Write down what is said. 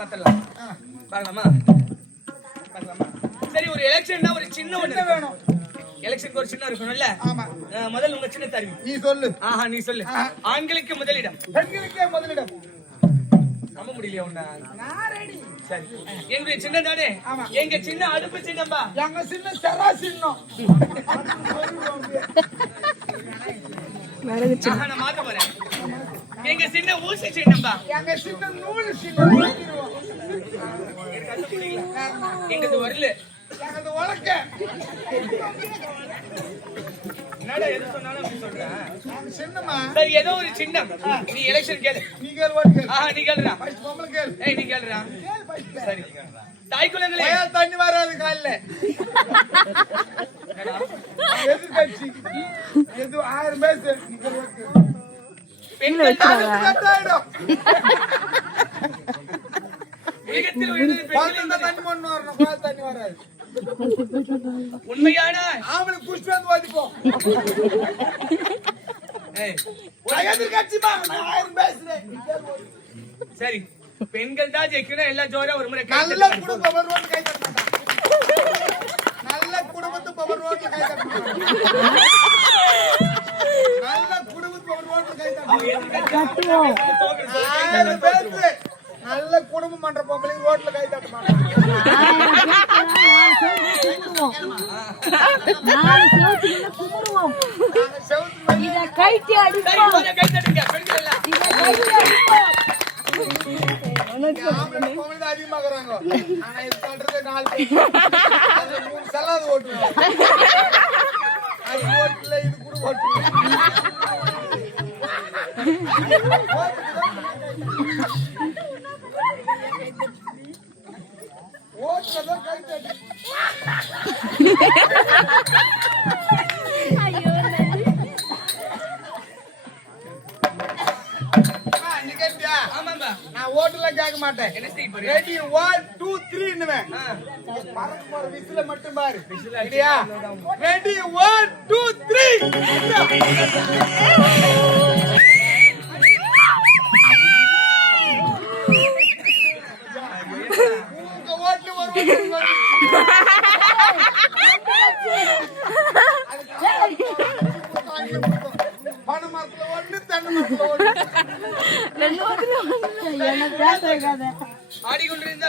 பாத்துடலாம் பார்க்கலாமா பார்க்கலாமா சரி ஒரு எலெக்ஷன்னா ஒரு சின்ன ஒண்ணு வேணும்? எலெக்ஷனுக்கு ஒரு சின்ன இருக்கணும்ல முதல்ல உங்க சின்ன தருவி. நீ சொல்லு. ஆஹா நீ சொல்லு. ஆண்களுக்கு முதலிடம். பெண்களுக்கே முதலிடம். நம்ப முடியலையா உன்ன? சரி. எங்களுடைய சின்ன தானே. எங்க சின்ன அடுப்பு சின்னம்பா? எங்க சின்ன செரா சின்னம் நான் மாத்த போறேன். எங்க சின்ன ஊசி சின்னம்பா எங்க சின்ன நூல் சின்னம் எங்கது வரல. எங்களது உலக்க. என்னடா எது சொன்னாலும் சொல்றேன் சரி ஏதோ ஒரு சின்னம். நீ எலெக்ஷன் கேளு. நீ கேள் கேள். ஆஹா நீ கேளுடா. ஃபர்ஸ்ட் பொம்பளை கேள். ஏய் நீ கேளுடா. கேள் ஃபர்ஸ்ட் சரி தாய் குலங்களே. பையன் தண்ணி வராது காலைல. எதிர்கட்சி. எது ஆயிரம் பேசு தண்ணி வராது. உண்மையான ஆம்பளை குஷ்டு வந்து ஓட்டு. சரி. பெண்கள் தான் ஜெயிக்கணும் எல்லா ஜோரா ஒரு முறை நல்ல. குடும்பம் பவர் ரோட்ல கை தட்ட நல்ல குடும்பத்து பவர் ரோட்ல கை தட்ட நல்ல குடும்பத்து பவர் ரோட்ல கை பேரு நல்ல குடும்பம் பண்ற பொம்பளைங்க ரோட்ல கை தட்ட கைட்டி அடிப்போம் எல்லாம். இதை கைட்டி அடிப்போம் பொம்பளை அதிகமாக்குறாங்க ஆனா இது பண்றது நாலு செல்லாது ஓட்டுவோம் நான் ஓட்டுல கேட்க மாட்டேன். ரெடி ஒன் டூ த்ரீன்னுவேன் ஆ, பறக்க போற விசில மட்டும் பாரு. ரெடி ஒன் டூ த்ரீ ஓட்டு ஒரு பனை மரத்துல ஒண்ணு தென்னை மரத்துல ஒண்ணு என்ன பேச ஆடிக்கொண்டிருந்த